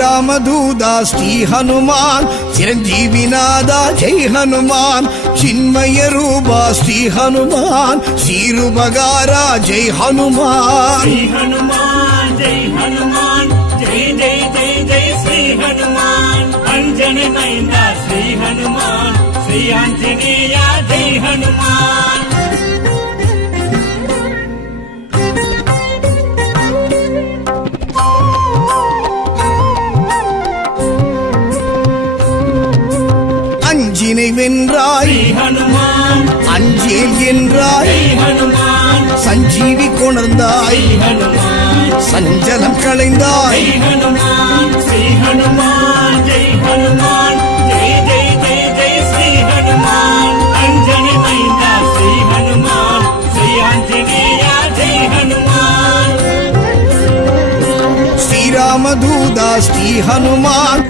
रामदूता श्री हनुमान चिरंजीविनादा जय हनुमान चिन्मय रूपा श्री हनुमान श्रीरूपगारा जय हनुमान श्री हनुमान जय हनुमान जय जय जय जय श्री हनुमान अंजनी मैंदा श्री हनुमान श्री आंजनेय जय हनुमान அஞ்சினை வென்றாய் ஹனுமான் அஞ்சேல் என்றாய் ஹனுமான் சஞ்சீவி கொணர்ந்தாய் ஹனுமான் சஞ்சலம் களைந்தாய் ஹனுமான் ஸ்ரீ ஹனுமான் ஜெய் ஹனுமான் ஜெய் ஜெய் ஜெய் ஜெய் ஸ்ரீ ஹனுமான் அஞ்சனி மைந்தா ஸ்ரீ ஹனுமான் ஸ்ரீ ஆஞ்சநேய ஜெய் ஹனுமான் ஸ்ரீராமதூதா ஸ்ரீ ஹனுமான்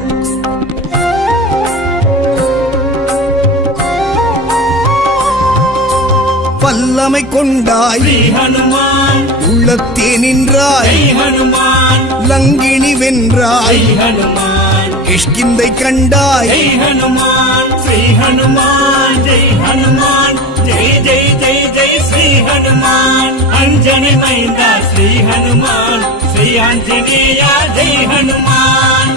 வல்லமை கொண்டாய் ஹனுமான் உள்ளத்தே நின்றாய் ஹனுமான் லங்கினி வென்றாய் ஹனுமான் கிஷ்கிந்தை கண்டாய் ஹனுமான் ஸ்ரீ ஹனுமான் ஜெய் ஹனுமான் ஜெய் ஜெய் ஜெய் ஜெய் ஸ்ரீ ஹனுமான் அஞ்சனி மைந்தா ஸ்ரீ ஹனுமான் ஸ்ரீ ஆஞ்சநேய ஜெய் ஹனுமான்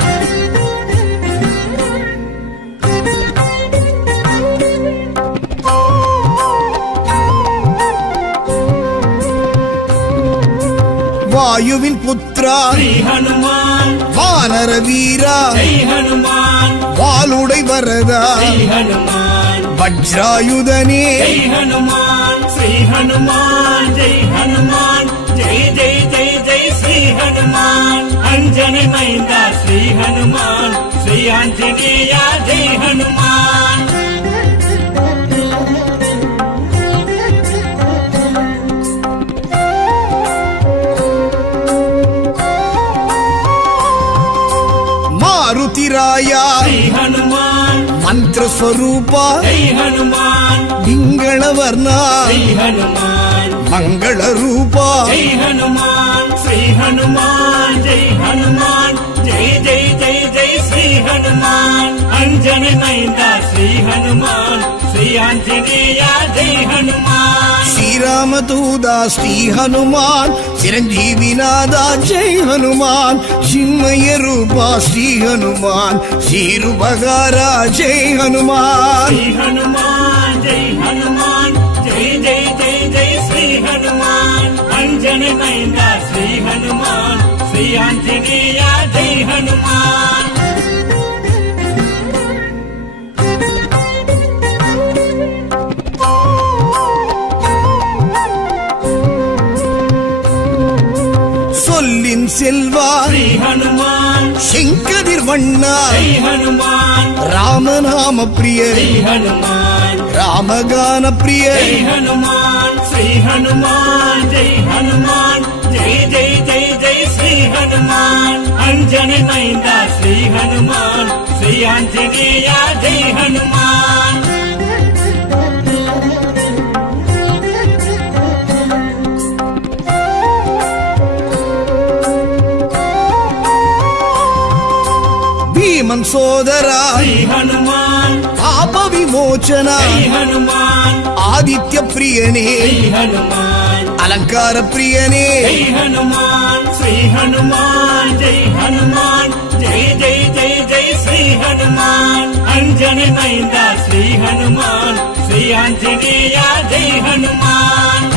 வாயுவின் புத்ரா ஹனுமான் வானர வீரா ஹனுமான் வாளுடை வரதா ஹனுமான் வஜ்ராயுதனே ஹனுமான் ஸ்ரீ ஹனுமான் ஜெய் ஹனுமான் ஜெய் ஜெய் ஜெய் ஜெய் ஸ்ரீ ஹனுமான் அஞ்சனி மைந்தா ஸ்ரீ ஹனுமான் ஸ்ரீ ஆஞ்சநேய ஜெய் ஹனுமான் மாருதிராயா ஹனுமான் मंत्र स्वरूपा हनुमान पिंगल वर्णा हनुमान मंगल रूपा हनुमान श्री हनुमान जय हनुमान जय जय जय जय श्री हनुमान अंजनी मैंदा श्री हनुमान श्री आंजनेय जय हनुमान श्री रामदूता श्री हनुमान चिरंजीविनादा जय हनुमान चिन्मय रूपा श्री हनुमान श्रीरूपगारा जय हनुमान श्री हनुमान जय हनुमान जय जय जय जय श्री हनुमान अंजनी मैंदा श्री हनुमान श्री आंजनेय जय हनुमान சொல்லின் செல்வா श्री हनुमान செங்கதிர் வண்ணா जय हनुमान ராமநாம பிரிய श्री हनुमान ராமகான பிரிய जय हनुमान श्री हनुमान जय हनुमान जय जय जय जय श्री हनुमान अंजनी मैंदा श्री हनुमान श्री आंजनेय जय हनुमान भीमन सोदरा श्री हनुमान पाप विमोचना जय हनुमान आदित्य प्रियने श्री हनुमान अलंकार प्रियने जय हनुमान श्री हनुमान जय हनुमान जय जय जय जय श्री हनुमान अंजनी मैंदा श्री हनुमान श्री आंजनेय जय हनुमान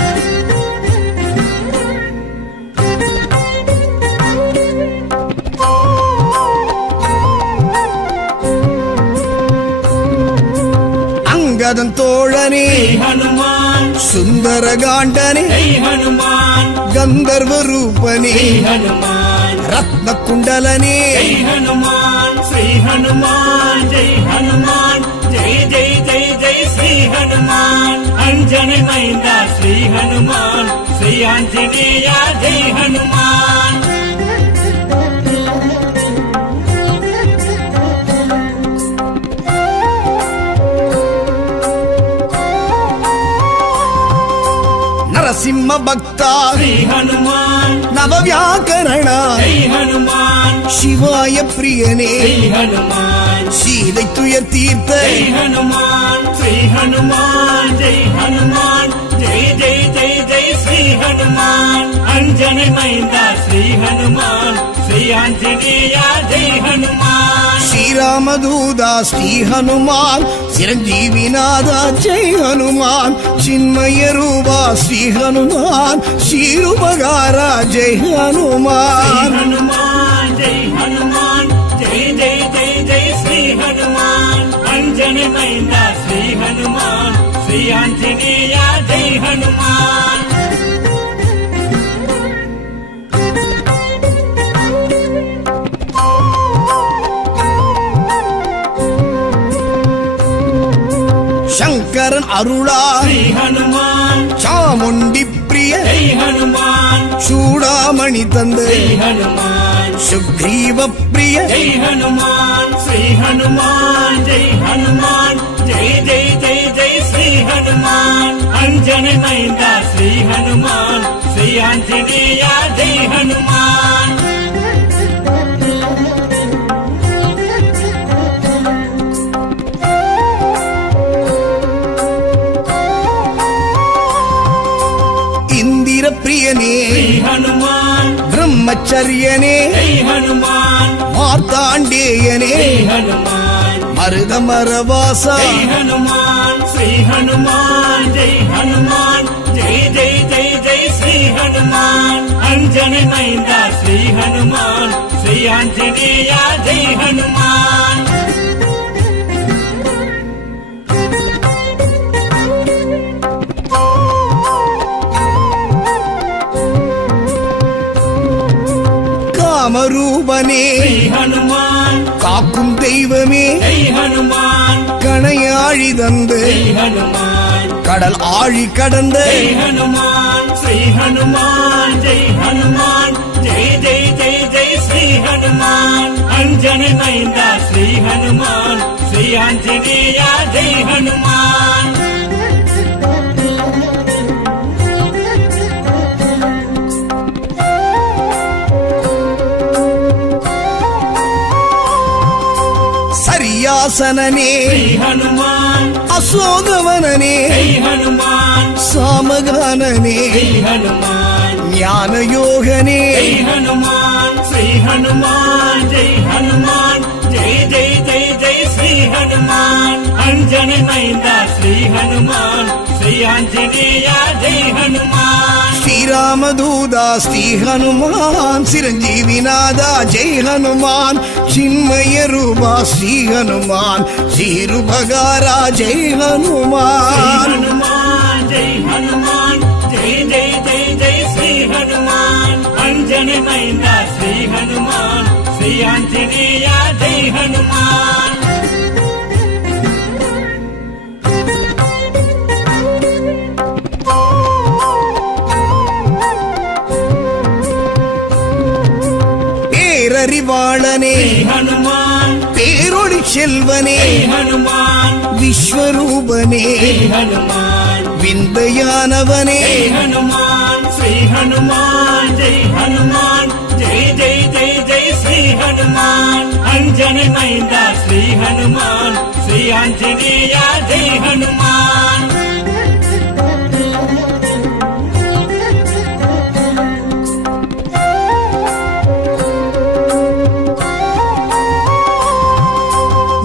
अंगदन तोळने हनुमान सुंदर गांडने जय हनुमान गंधर्व रूपने हनुमान रत्न कुंडलने जय हनुमान श्री हनुमान जय हनुमान जय जय जय जय श्री हनुमान అంజని మైంద శ్రీ హనుమాన్ శ్రీ ఆంజనేయ జై హనుమాన్ నరసింహ భక్త శ్రీ హనుమాన్ నవ వ్యాకరణ జై హనుమాన్ శివాయ ప్రియనే శ్రీ హనుమాన్ சீதை துயர் தீர்த்த జై హనుమాన్ శ్రీ హనుమాన్ జై హనుమాన్ జై జై జై జై శ్రీ హనుమాన్ అంజని మైంద శ్రీ హనుమాన్ శ్రీ ఆంజనేయ జై హనుమాన్ శ్రీరామదూదా శ్రీ హనుమాన్ చిరంజీవినాథ జై హనుమాన్ చిన్మయ రూపా శ్రీ హనుమాన్ శ్రీరూపగార జై హనుమాన్ హనుమాన్ జై హనుమాన్ జై జై జై జై శ్రీ హనుమాన్ అంజని మైంద శ్రీ హనుమాన్ శ్రీ ఆంజనేయ జై హనుమాన్ சங்கரன் அருளா శ్రీ హనుమాన్ சாமுண்டி பிரிய జై హనుమాన్ சூடாமணி தந்த శ్రీ హనుమాన్ சுக்ரீவ பிரிய జై హనుమాన్ శ్రీ హనుమాన్ జై హనుమాన్ జై జై జై జై శ్రీ హనుమాన్ అంజని మైంద శ్రీ హనుమాన్ శ్రీ ఆంజనేయ జై హనుమాన్ இந்திர பிரியனே శ్రీ హనుమాన్ பிரம்மச்சரியனே జై హనుమాన్ மார்த்தாண்டேயனே జై హనుమాన్ மருதமரவாச జై హనుమాన్ శ్రీ హనుమాన్ జై హనుమాన్ జై జై జై జై శ్రీ హనుమాన్ అంజని మైంద శ్రీ హనుమాన్ శ్రీ ఆంజనేయ జై హనుమాన్ காமரூபனே శ్రీ హనుమాన్ காக்கும் தெய்வமே జై హనుమాన్ கணையாழி தந்து జై హనుమాన్ கடல் ஆழி கடந்த జై హనుమాన్ శ్రీ హనుమాన్ జై హనుమాన్ జై జై జై జై శ్రీ హనుమాన్ అంజని మైంద శ్రీ హనుమాన్ శ్రీ ఆంజనేయ జై హనుమాన్ சரியாசனனே శ్రీ హనుమాన్ அசோகவனனே జై హనుమాన్ சாமகானனே జై హనుమాన్ ஞானயோகனே జై హనుమాన్ శ్రీ హనుమాన్ జై హనుమాన్ జై జై జై జై శ్రీ హనుమాన్ అంజని మైంద శ్రీ హనుమాన్ శ్రీ ఆంజనేయ జై హనుమాన్ ஸ்ரீராமதூதா ஸ்ரீ ஹனுமான் சிரஞ்சீவிநாதா ஜெய் ஹனுமான் சின்மய ரூபா ஸ்ரீ ஹனுமான் ஸ்ரீருபகாரா ஜெய் ஹனுமான் హనుమాన్ జై హనుమాన్ జై జై జై జై శ్రీ హనుమాన్ అంజని మైంద శ్రీ హనుమాన్ శ్రీ ఆంజనేయ జై హనుమాన్ பேரறிவாளனே శ్రీ హనుమాన్ பேரொளி செல்வனே జై హనుమాన్ விஸ்வரூபனே జై హనుమాన్ விந்தையானவனே జై హనుమాన్ శ్రీ హనుమాన్ జై హనుమాన్ జై జై జై జై శ్రీ హనుమాన్ అంజని మైంద శ్రీ హనుమాన్ శ్రీ ఆంజనేయ జై హనుమాన్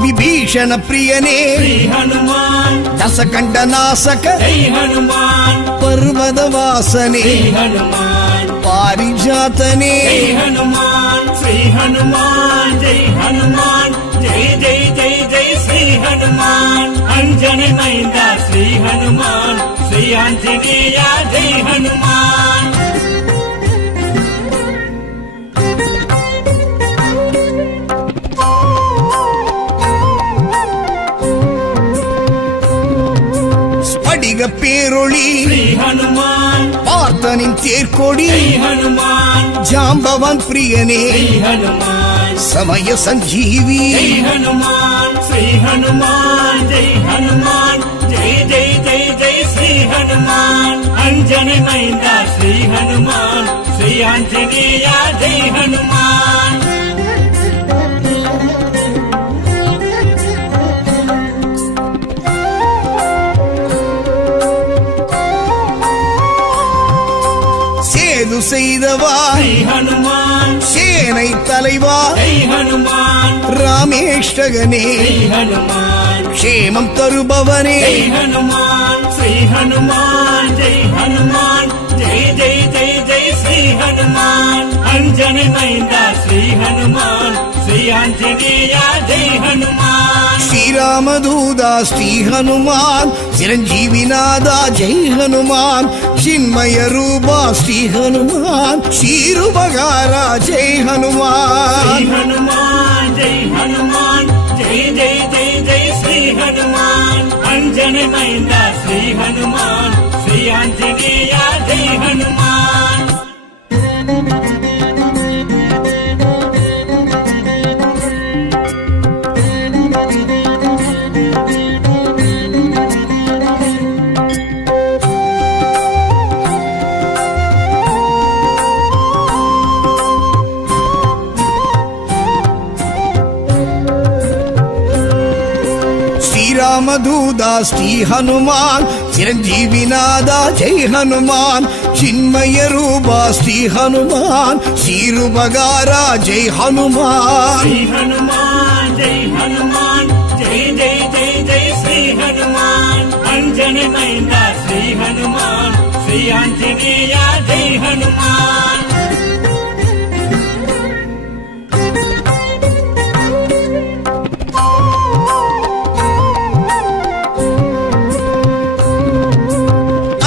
விபீஷண பிரியனே శ్రీ హనుమాన్ தசகண்ட நாசக జై హనుమాన్ பர்வதவாசனே జై హనుమాన్ பாரிஜாதனே జై హనుమాన్ శ్రీ హనుమాన్ జై హనుమాన్ జై జై జై జై శ్రీ హనుమాన్ అంజని మైంద శ్రీ హనుమాన్ శ్రీ ఆంజనేయ జై హనుమాన్ கலியுக பேரொளி ஸ்ரீ ஹனுமான் பார்த்தனின் தேர்கொடி ஜெய் ஹனுமான் ஜாம்பவான் பிரியனே ஸ்ரீ ஹனுமான் சமய சஞ்சீவி ஜெய் ஹனுமான் ஸ்ரீ ஹனுமான் ஜெய் ஹனுமான் ஜெய் ஜெய் ஜெய் ஜெய் ஸ்ரீ ஹனுமான் அஞ்சனை மைந்தா ஸ்ரீ ஹனுமான் ஸ்ரீ ஆஞ்சநேயா ஜெய் ஹனுமான் சேது செய்தவா ஸ்ரீ ஹனுமான் சேனை தலைவா ஜெய் ஹனுமான் ராமேஷ்டகனே ஸ்ரீ ஹனுமான் க்ஷேமம் தருபவனே ஜெய் ஹனுமான் ஸ்ரீ ஹனுமான் ஜெய் ஹனுமான் ஜெய் ஜெய் ஜெய் ஜெய் ஸ்ரீ ஹனுமான் அஞ்சனை மைந்தா ஸ்ரீ ஹனுமான் ஸ்ரீ ஆஞ்சநேயா ஜெய் ஹனுமான் ஸ்ரீராமதூதா ஸ்ரீ ஹனுமான் சிரஞ்சீவிநாதா ஜெய் ஹனுமான் சின்மய ரூபா ஸ்ரீ ஹனுமான் ஸ்ரீருபகாரா ஜெய் ஸ்ரீ ஹனுமான் ஹனுமான் ஜெய் ஹனுமான் ஜெய் ஜெய் ஜெய் ஜெய் ஸ்ரீ ஹனுமான் அஞ்சனை மைந்தா ஸ்ரீ ஹனுமான் ஸ்ரீ ஆஞ்சநேயா ஜெய் ஹனுமான் ஸ்ரீராமதூதா ஸ்ரீ ஹனுமான் சிரஞ்சீவிநாதா ஜெய் ஹனுமான் சின்மய ரூபா ஸ்ரீ ஹனுமான் ஸ்ரீருபகாரா ஜெய் ஹனுமான் ஸ்ரீ ஹனுமான் ஜெய் ஹனுமான் ஜெய் ஜெய் ஜெய் ஜெய் ஸ்ரீ ஹனுமான் அஞ்சனை மைந்தா ஸ்ரீ ஹனுமான் ஸ்ரீ ஆஞ்சநேயா ஜெய் ஹனுமான்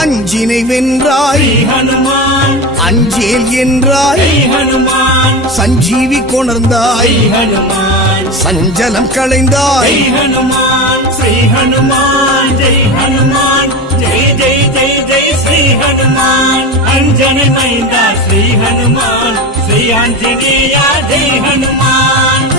அஞ்சினை வென்றாய் ஸ்ரீ ஹனுமான் அஞ்சேல் என்றாய் ஜெய் ஹனுமான் சஞ்சீவி கொணர்ந்தாய் ஸ்ரீ ஹனுமான் சஞ்சலம் களைந்தாய் ஜெய் ஹனுமான் ஸ்ரீ ஹனுமான் ஜெய் ஹனுமான் ஜெய் ஜெய் ஜெய் ஜெய் ஸ்ரீ ஹனுமான் அஞ்சனை மைந்தா ஸ்ரீ ஹனுமான் ஸ்ரீ ஆஞ்சநேயா ஜெய் ஹனுமான்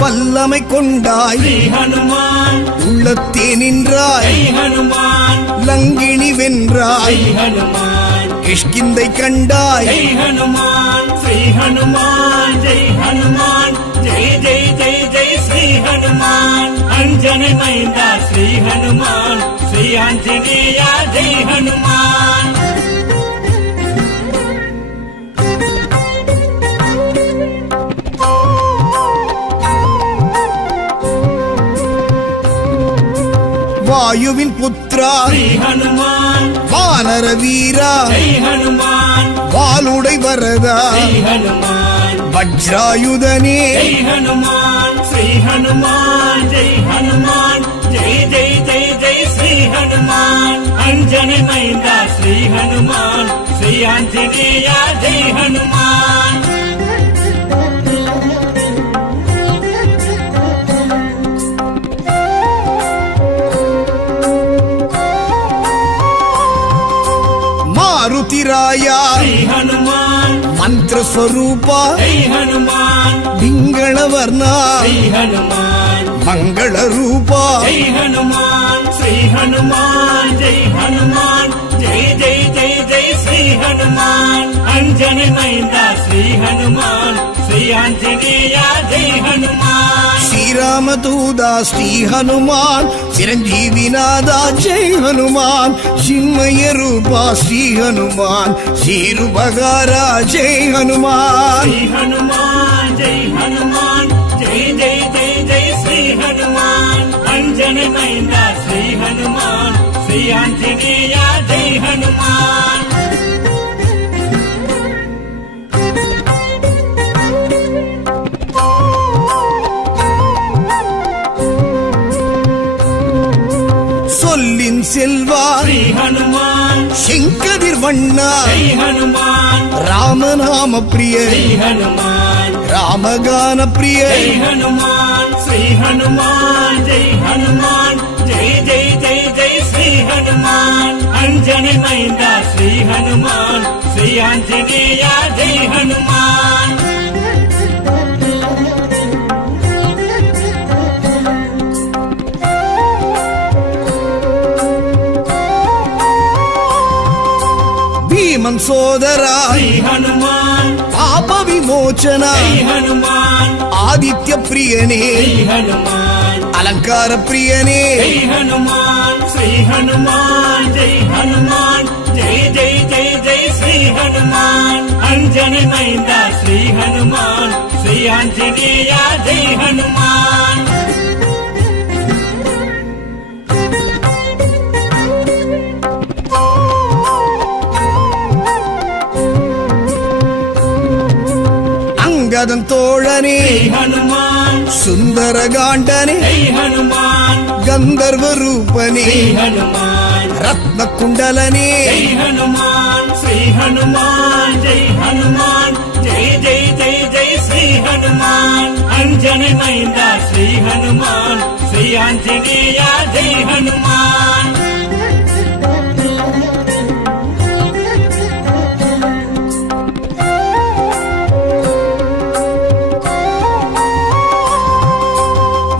வல்லமை கொண்டாய் ஸ்ரீ ஹனுமான் உள்ளத்தே நின்றாய் ஜெய் ஹனுமான் லங்கினி வென்றாய் ஜெய் ஹனுமான் கிஷ்கிந்தை கண்டாய் ஜெய் ஹனுமான் ஸ்ரீ ஹனுமான் ஜெய் ஹனுமான் ஜெய் ஜெய் ஜெய் ஜெய் ஸ்ரீ ஹனுமான் அஞ்சனை மைந்தா ஸ்ரீ ஹனுமான் ஸ்ரீ ஆஞ்சநேயா ஜெய் ஹனுமான் வாயுவின் புத்ரா ஸ்ரீ ஹனுமான் வானர வீரா ஜெய் ஹனுமான் வாளுடை வரதா ஜெய் ஹனுமான் வஜ்ராயுதனே ஜெய் ஹனுமான் ஸ்ரீ ஹனுமான் ஜெய் ஹனுமான் ஜெய் ஜெய் ஜெய் ஜெய் ஸ்ரீ ஹனுமான் அஞ்சனை மைந்தா ஸ்ரீ ஹனுமான் ஸ்ரீ ஆஞ்சநேயா ஜெய் ஹனுமான் ಮಾರುತಿರಾಯ ಶ್ರೀ ಹನುಮಾನ್ ಮಂತ್ರ ಸ್ವರೂಪ ಜೈ ಹನುಮಾನ್ ಪಿಂಗಳವರ್ಣ ಶ್ರೀ ಹನುಮಾನ್ ಮಂಗಳ ರೂಪ ಜೈ ಹನುಮಾನ್ ಶ್ರೀ ಹನುಮಾನ್ ಜೈ ಹನುಮಾನ್ ಜೈ ಜೈ ಜೈ ಜೈ ಶ್ರೀ ಹನುಮಾನ್ ಅಂಜನೆ ಮೈಂದ ಶ್ರೀ ಹನುಮಾನ್ ಶ್ರೀ ಆಂಜನೇಯ ಜೈ ಹನುಮಾನ್ ಶ್ರೀರಾಮದೂತ ಶ್ರೀ ಹನುಮಾನ್ ಚಿರಂಜೀವಿನಾದ ಜೈ ಹನುಮಾನ್ ಚಿನ್ಮಯ ರೂಪ ಶ್ರೀ ಹನುಮಾನ್ ಶ್ರೀರುಪಗಾರ ಜೈ ಹನುಮಾನ್ ಶ್ರೀ ಹನುಮಾನ್ ಜೈ ಹನುಮಾನ್ ಜೈ ಜೈ ಜೈ ಜೈ ಶ್ರೀ ಹನುಮಾನ್ ಅಂಜನೆ ಮೈಂದ ಶ್ರೀ ಹನುಮಾನ್ ಶ್ರೀ ಆಂಜನೇಯ ಜೈ ಹನುಮಾನ್ சொல்லின் செல்வா ಶ್ರೀ ಹನುಮಾನ್ செங்கதிர் வண்ணா ಜೈ ಹನುಮಾನ್ ராம రామనామ ప్రియ శ్రీ హనుమాన్ రామగాన ప్రియ జై హనుమాన్ శ్రీ హనుమాన్ జై హనుమాన్ జై జై జై జై శ్రీ హనుమాన్ అంజని మైంద శ్రీ హనుమాన్ శ్రీ ఆంజనేయ జై హనుమాన్ భీమన్ సోదరా శ్రీ హనుమాన్ పాప విమోచన జై హనుమాన్ ఆదిత్య ప్రియనే శ్రీ హనుమాన్ అలంకార ప్రియనే జై హనుమాన్ శ్రీ హనుమాన్ జై హనుమాన్ జై జై జై జై శ్రీ హనుమాన్ అంజని మైంద శ్రీ హనుమాన్ శ్రీ ఆంజనేయ జై హనుమాన్ అంగదం తోళనే జై హనుమాన్ సుందరగాండనే జై హనుమాన్ గంధర్వ రూపనే శ్రీ హనుమాన్ రత్న కుండలనే జై హనుమాన్ శ్రీ హనుమాన్ జై హనుమాన్ జై జై జై జై శ్రీ హనుమాన్ అంజని మైంద శ్రీ హనుమాన్ శ్రీ ఆంజనేయ జై హనుమాన్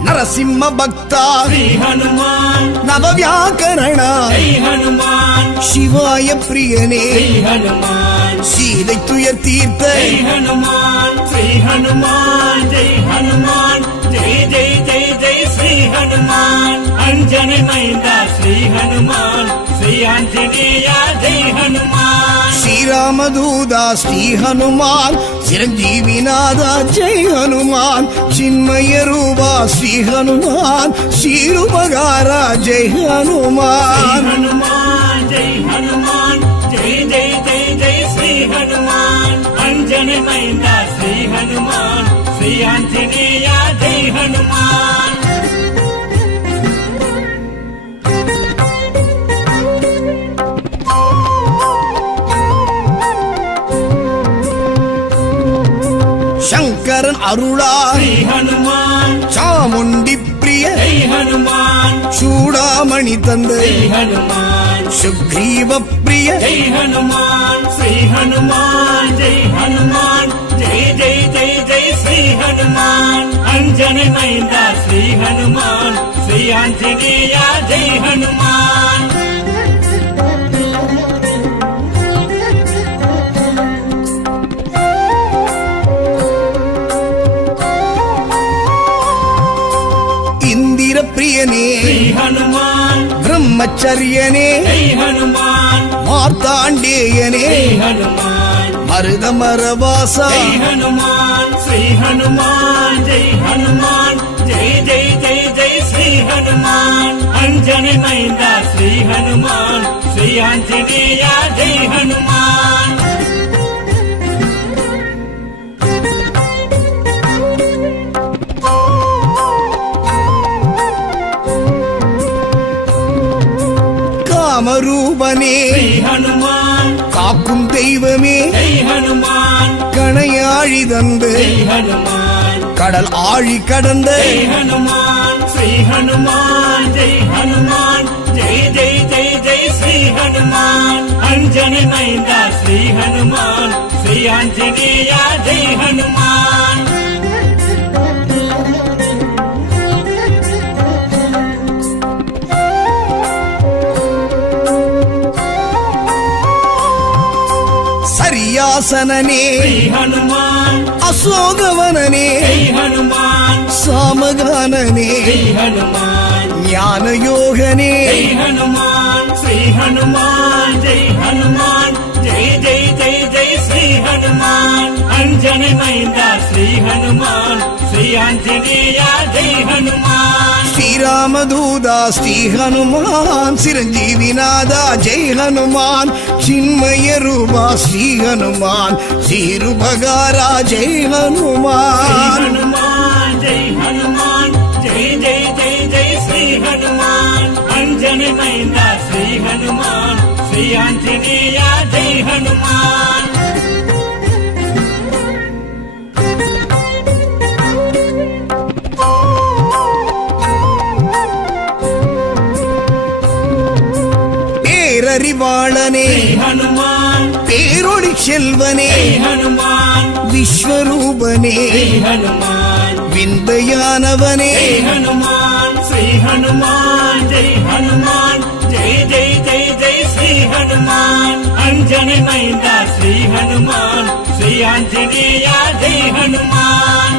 నరసింహ భక్త శ్రీ హనుమాన్ నవ వ్యాకరణ జై హనుమాన్ శివాయ ప్రియనే శ్రీ హనుమాన్ சீதை துயர் தீர்த்த జై హనుమాన్ శ్రీ హనుమాన్ జై హనుమాన్ జై జై జై జై శ్రీ హనుమాన్ అంజని మైంద శ్రీ హనుమాన్ శ్రీ ఆంజనేయ జై హనుమాన్ శ్రీరామదూత శ్రీ హనుమాన్ చిరంజీవినాథ జై హనుమాన్ చిన్మయ రూప శ్రీ హనుమాన్ శ్రీరూపగార జై జై హనుమాన్ హనుమాన్ జై హనుమాన్ జై జై జై జై శ్రీ హనుమాన్ అంజని మైంద శ్రీ హనుమాన్ శ్రీ ఆంజనేయ జై హనుమాన్ శంకరన్ అరుళా శ్రీ హనుమాన్ చాముండి ప్రియ జై హనుమాన్ చూడామణి తంద శ్రీ హనుమాన్ సుగ్రీవ ప్రియ జై హనుమాన్ శ్రీ హనుమాన్ జై హనుమాన్ జై జై జై జై శ్రీ హనుమాన్ అంజని మైంద శ్రీ హనుమాన్ శ్రీ ఆంజనేయ జై హనుమాన్ ఇందిర ప్రియనే శ్రీ హనుమాన్ బ్రహ్మచర్యనే జై హనుమాన్ మార్తాండేయనే జై హనుమాన్ మరుదమరవాస జై హనుమాన్ శ్రీ హనుమాన్ జై హనుమాన్ జై జై జై జై శ్రీ హనుమాన్ అంజని మైంద శ్రీ హనుమాన్ శ్రీ ఆంజనేయ జై హనుమాన్ காமரூபனே శ్రీ హనుమాన్ காக்கும் தெய்வமே జై హనుమాన్ கணையாழி தந்து జై హనుమాన్ கடல் ஆழி கடந்த జై హనుమాన్ శ్రీ హనుమాన్ జై హనుమాన్ జై జై జై జై శ్రీ హనుమాన్ అంజని మైంద శ్రీ హనుమాన్ శ్రీ ఆంజనేయ జై హనుమాన్ சரியாசனனே శ్రీ హనుమాన్ அசோகவனனே జై హనుమాన్ சாமகானனே జై హనుమాన్ ஞானயோகனே జై హనుమాన్ శ్రీ హనుమాన్ జై హనుమాన్ జై జై జై జై శ్రీ హనుమాన్ అంజని మైంద శ్రీ హనుమాన్ శ్రీ ఆంజనేయ జై హనుమాన్ శ్రీరామదూత శ్రీ హనుమాన్ చిరంజీవినాథ జై హనుమాన్ చిన్మయ రూప శ్రీ హనుమాన్ శ్రీరూపగారా జై జై హనుమాన్ హనుమాన్ జై హనుమాన్ జై జై జై జై శ్రీ హనుమాన్ అంజని మైంద శ్రీ హనుమాన్ శ్రీ ఆంజనేయ జై హనుమాన్ ஹனுமானே ஸ்ரீ ஹனுமான் பேரொளி செல்வனே ஜெய் ஹனுமான் விஸ்வரூபனே ஸ்ரீ ஹனுமான் விந்தையானவனே ஜெய் ஹனுமான் ஸ்ரீ ஹனுமான் ஜெய் ஹனுமான் ஜெய் ஜெய் ஜெய் ஜெய் ஸ்ரீ ஹனுமான் அஞ்சனை மைந்தா ஸ்ரீ ஹனுமான் ஸ்ரீ ஆஞ்சநேயா ஜெய் ஹனுமான்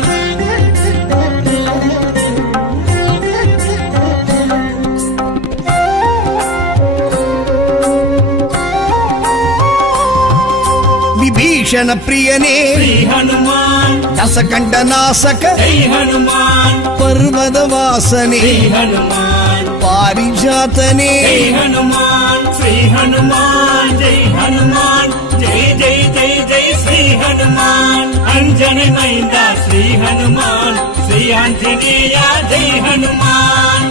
விபீஷண பிரியனே ஸ்ரீ ஹனுமான் தசகண்ட நாசக ஜெய் ஹனுமான் பர்வத வாசனே ஸ்ரீ ஹனுமான் பாரிஜாதனே ஜெய் ஹனுமான் ஸ்ரீ ஹனுமான் ஜெய் ஹனுமான் ஜெய் ஜெய் ஜெய் ஜெய் ஸ்ரீ ஹனுமான் அஞ்சனை மைந்தா ஸ்ரீ ஹனுமான் ஸ்ரீ ஆஞ்சநேயா ஜெய் ஹனுமான்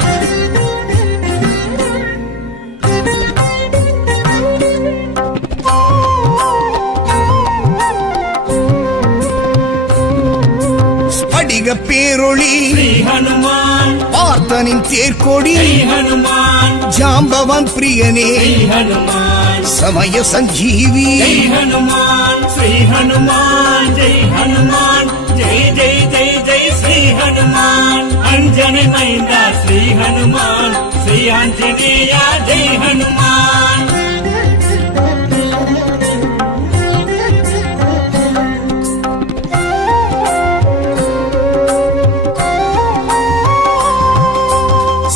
ஸ்படிக பேரொளி ஸ்ரீ ஹனுமான் பார்த்தனின் தேர்கொடி ஜெய் ஹனுமான் ஜாம்பவான் பிரியனே ஸ்ரீ ஹனுமான் சமய சஞ்சீவி ஜெய் ஹனுமான் ஸ்ரீ ஹனுமான் ஜெய் ஹனுமான் ஜெய் ஜெய் ஜெய் ஜெய் ஸ்ரீ ஹனுமான் அஞ்சனை மைந்தா ஸ்ரீ ஹனுமான் ஸ்ரீ ஆஞ்சநேயா ஜெய் ஹனுமான்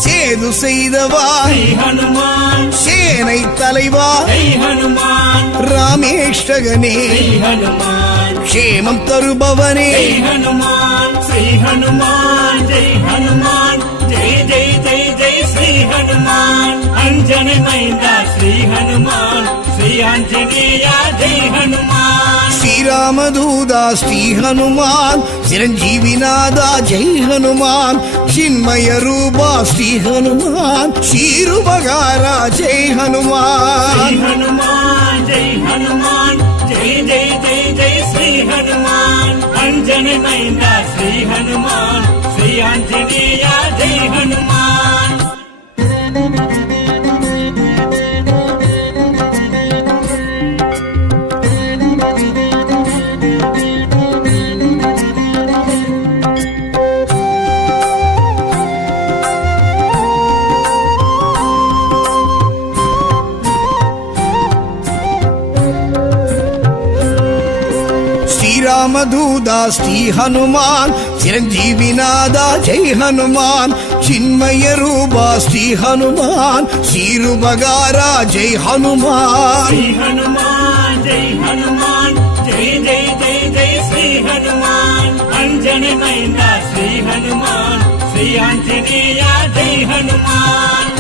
சேது செய்தவா ஸ்ரீ ஹனுமான் சேனை தலைவா ஜெய் ஹனுமான் ராமேஷ்டகனே ஸ்ரீ ஹனுமான் க்ஷேமம் தருபவனே ஜெய் ஹனுமான் ஸ்ரீ ஹனுமான் ஜெய் ஹனுமான் ஜெய் ஜெய் ஜெய் ஜெய் ஸ்ரீ ஹனுமான் அஞ்சனை மைந்தா ஸ்ரீ ஹனுமான் ஸ்ரீ ஆஞ்சநேயா ஜெய் ஹனுமான் ஸ்ரீராமதூதா ஸ்ரீ ஹனுமான் சிரஞ்சீவிநாதா ஜெய் ஹனுமான் சின்மய ரூபா ஸ்ரீ ஹனுமான் ஸ்ரீருபகாரா ஜெய் ஸ்ரீ ஹனுமான் ஹனுமான் ஜெய் ஹனுமான் ஜெய் ஜெய் ஜெய் ஜெய் ஸ்ரீ ஹனுமான் அஞ்சனை மைந்தா ஸ்ரீ ஹனுமான் ஸ்ரீ ஆஞ்சநேயா ஜெய் ஹனுமான் ஸ்ரீராமதூதா ஸ்ரீ ஹனுமான் சிரஞ்சீவிநாதா ஜெய் ஹனுமான் சின்மய ரூபா ஸ்ரீ ஹனுமான் ஸ்ரீருபகாரா ஜெய் ஹனுமான் ஸ்ரீ ஹனுமான் ஜெய் ஹனுமான் ஜெய் ஜெய் ஜெய் ஜெய் ஸ்ரீ ஹனுமான் அஞ்சனை மைந்தா ஸ்ரீ ஹனுமான் ஸ்ரீ ஆஞ்சநேயா ஜெய் ஹனுமான்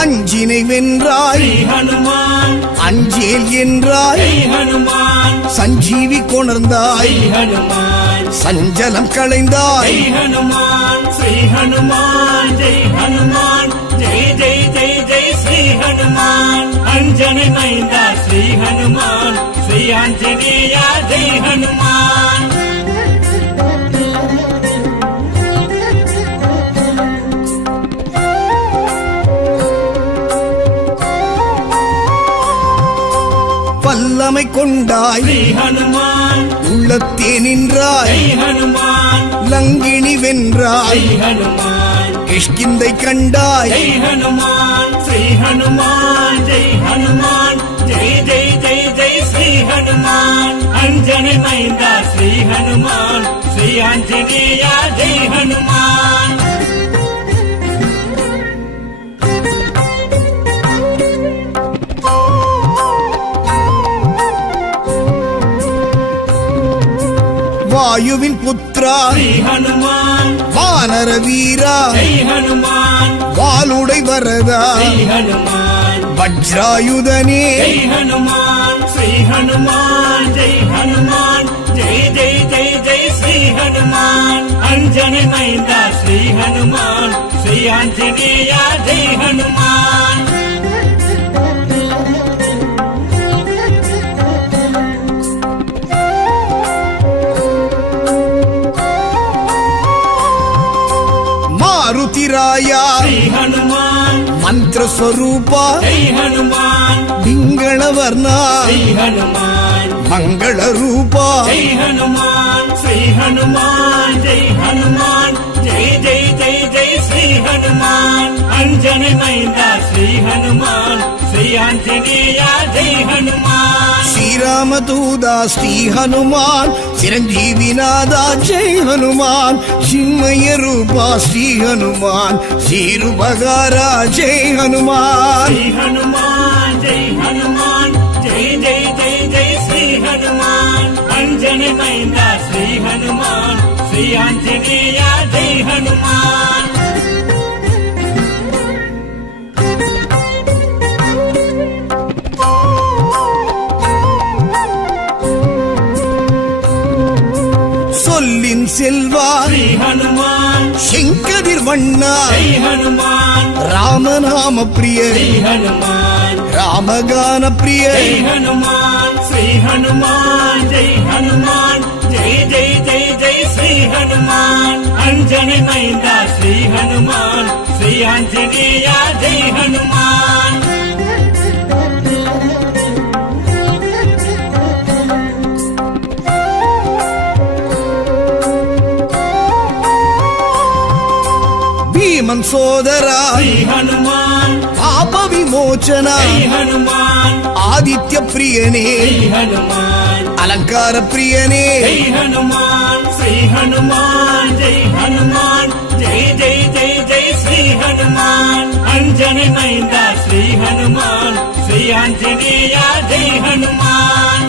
அஞ்சினை வென்றாய் ஸ்ரீ ஹனுமான் அஞ்சேல் என்றாய் ஜெய் ஹனுமான் சஞ்சீவி கொணர்ந்தாய் ஸ்ரீ ஹனுமான் சஞ்சலம் களைந்தாய் ஜெய் ஹனுமான் ஸ்ரீ ஹனுமான் ஜெய் ஹனுமான் ஜெய் ஜெய் ஜெய் ஜெய் ஸ்ரீ ஹனுமான் அஞ்சனை மைந்தா ஸ்ரீ ஹனுமான் ஸ்ரீ ஆஞ்சநேயா ஜெய் ஹனுமான் வல்லமை கொண்டாய் ஸ்ரீ ஹனுமான் உள்ளத்தே நின்றாய் ஜெய் ஹனுமான் லங்கினி வென்றாய் ஜெய் ஹனுமான் கிஷ்கிந்தை கண்டாய் ஜெய் ஹனுமான் ஸ்ரீ ஹனுமான் ஜெய் ஹனுமான் ஜெய் ஜெய் ஜெய் ஜெய் ஸ்ரீ ஹனுமான் அஞ்சனை மைந்தா ஸ்ரீ ஹனுமான் ஸ்ரீ ஆஞ்சநேயா ஜெய் ஹனுமான் வாயுவின் புத்ரா ஸ்ரீ ஹனுமான் வானர வீரா ஜெய் ஹனுமான் வாளுடை வரதா ஜெய் ஹனுமான் வஜ்ராயுதனே ஜெய் ஹனுமான் ஸ்ரீ ஹனுமான் ஜெய் ஹனுமான் ஜெய் ஜெய் ஜெய் ஜெய் ஸ்ரீ ஹனுமான் அஞ்சனை மைந்தா ஸ்ரீ ஹனுமான் ஸ்ரீ ஆஞ்சநேயா ஜெய் ஹனுமான் क्रांतिराया श्री हनुमान मंत्र स्वरूपा जय हनुमान पिंगल वर्णा श्री हनुमान मंगल रूपा जय हनुमान श्री हनुमान जय हनुमान जय जय जय जय श्री हनुमान अंजनी मैंदा श्री हनुमान श्री आंजनेया जय हनुमान श्री राम दूदा श्री हनुमान चिरंजीवी नादा जय हनुमान चिन्मय रूपा श्री हनुमान शीरुपगारा जय हनुमान श्री हनुमान जय हनुमान जय जय जय जय श्री हनुमान अंजनी मैंदा श्री हनुमान श्री आंजनेया जय हनुमान சொல்லின் செல்வா श्री हनुमान செங்கதிர் வண்ணா जय हनुमान ராமநாம பிரிய श्री हनुमान ராமகான பிரிய जय हनुमान श्री हनुमान जय हनुमान जय जय जय जय श्री हनुमान अंजनी मैंदा श्री हनुमान श्री आंजनेया जय हनुमान భీమన్ సోదరా श्री हनुमान పాప విమోచన जय हनुमान ఆదిత్య ప్రియనే श्री हनुमान అలంకార ప్రియనే जय हनुमान श्री हनुमान जय हनुमान जय जय जय जय श्री हनुमान अंजनी मैंदा श्री हनुमान श्री आंजनेया जय हनुमान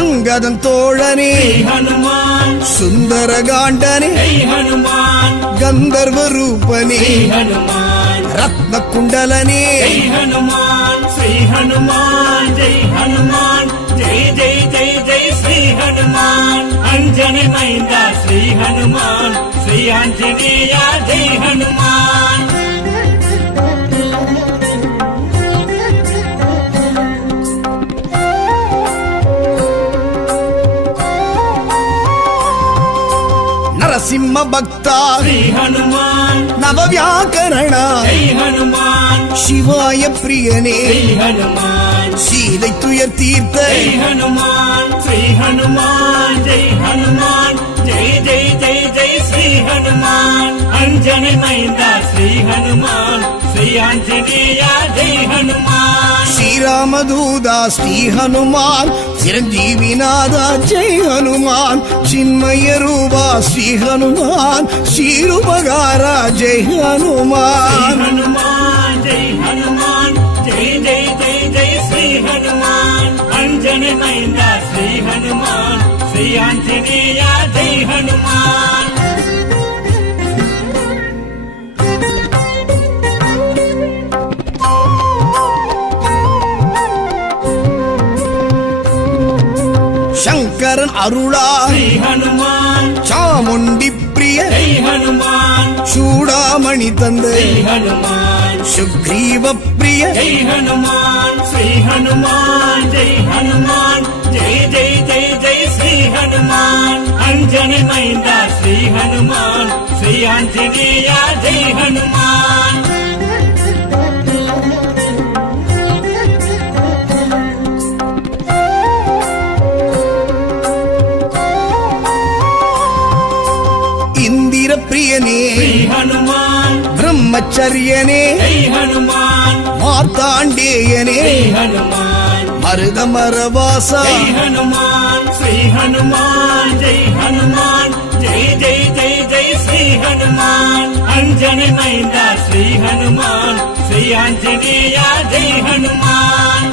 అంగదం తోళనే श्री हनुमान సుందరగాండనే जय हनुमान గంధర్వ రూపనే श्री हनुमान రత్న కుండలనే जय हनुमान श्री हनुमान जय हनुमान जय जय जय जय श्री हनुमान अंजनी मैंदा श्री हनुमान श्री आंजनेया जय हनुमान నరసింహ భక్త श्री हनुमान నవ వ్యాకరణ जय हनुमान శివాయ ప్రియనే श्री हनुमान சீதை துயர் தீர்த்த जय हनुमान श्री हनुमान जय हनुमान जय जय जय जय श्री हनुमान अंजनी मैंदा श्री हनुमान श्री आंजनेया जय हनुमान శ్రీరామదూదా శ్రీ హనుమాన్ చిరంజీవి నాదా జై హనుమాన్ చిన్మయ రూపా శ్రీ హనుమాన్ శ్రీరుపగారా జై श्री హనుమాన్ हनुमान जय हनुमान जय जय जय जय श्री हनुमान अंजनी मैंदा श्री हनुमान श्री आंजनेया जय हनुमान శంకరన్ అరుళా श्री हनुमान చాముండి ప్రియ जय हनुमान చూడామణి తండ్రి श्री हनुमान సుగ్రీవ ప్రియ जय हनुमान श्री हनुमान जय हनुमान जय जय जय जय श्री हनुमान अंजनी मैंदा श्री हनुमान श्री आंजनेया जय हनुमान ఇందిర ప్రియనే श्री हनुमान బ్రహ్మచర్యనే जय हनुमान మార్తాండేయనే जय हनुमान మరుదమరవాస जय हनुमान श्री हनुमान जय हनुमान जय जय जय जय श्री हनुमान अंजनी मैंदा श्री हनुमान श्री आंजनेया जय हनुमान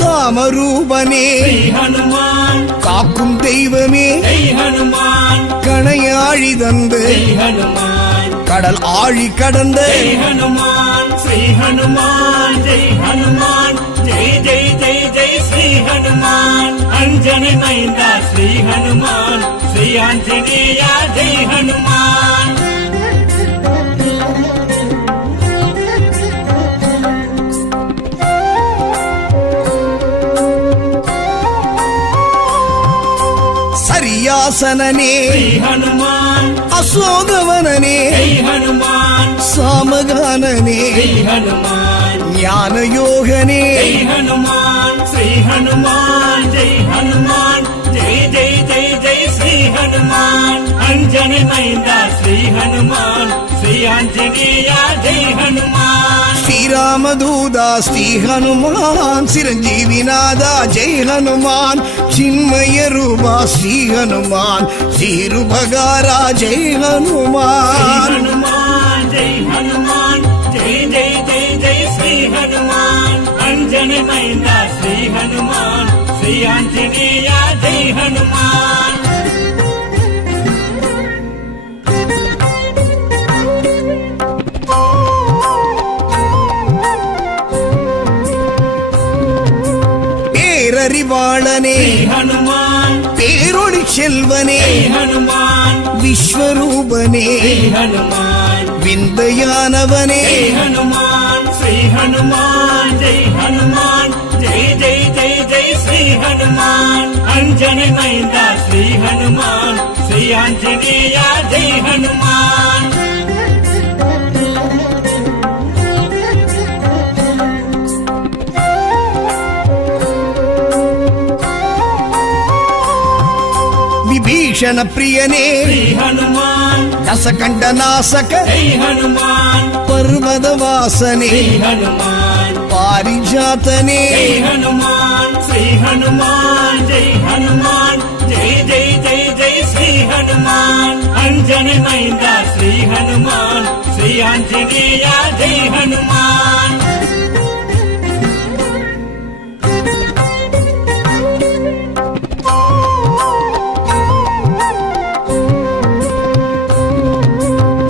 காமரூபனே श्री हनुमान காக்கும் தெய்வமே जय हनुमान கணையாழி தந்து जय हनुमान கடல் ஆழி கடந்த जय हनुमान श्री हनुमान जय हनुमान जय जय जय जय श्री हनुमान अंजनी अंजनी मैंदा श्री हनुमान श्री आंजनेय जय हनुमान சரியாசனனே श्री हनुमान அசோகவனனே जय हनुमान சாமகானனே श्री हनुमान ஞானயோகனே जय हनुमान श्री हनुमान जय हनुमान जय जय जय जय श्री हनुमान अंजनी मैंदा श्री हनुमान श्री आंजनेय जय हनुमान ஸ்ரீராமதூதா ஸ்ரீ ஹனுமான் சிரஞ்சீவிநாதா ஜெய் ஹனுமான் சின்மய ரூபா ஸ்ரீ ஹனுமான் ஸ்ரீருபகாரா ஜெய் ஹனுமான் हनुमान जय हनुमान जय जय जय जय श्री हनुमान अंजनी मैंदा श्री हनुमान श्री आंजनेय जय हनुमान பேரறிவாளனே श्री हनुमान பேரொளி செல்வனே जय हनुमान விஸ்வரூபனே श्री हनुमान விந்தையானவனே जय हनुमान श्री हनुमान जय हनुमान जय जय जय जय श्री हनुमान अंजनी मैंदा श्री हनुमान श्री आंजनेय जय हनुमान விபீஷண பிரியனே श्री हनुमान தசகண்ட நாசக जय हनुमान பர்வதவாசனே श्री हनुमान பாரிஜாதனே जय हनुमान श्री हनुमान जय हनुमान जय जय जय जय श्री हनुमान अंजनी मैंदा श्री हनुमान श्री आंजनेय जय हनुमान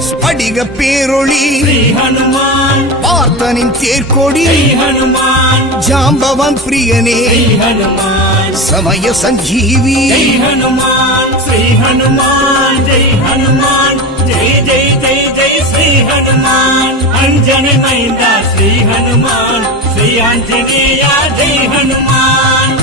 ஸ்படிக பேரொளி श्री हनुमान பார்த்தனின் தேர்கொடி जय हनुमान ஜாம்பவன் பிரியனே श्री हनुमान சமய சஞ்சீவி जय हनुमान श्री हनुमान जय हनुमान जय जय जय जय श्री हनुमान अंजनी मैंदा श्री हनुमान श्री आंजनेय जय हनुमान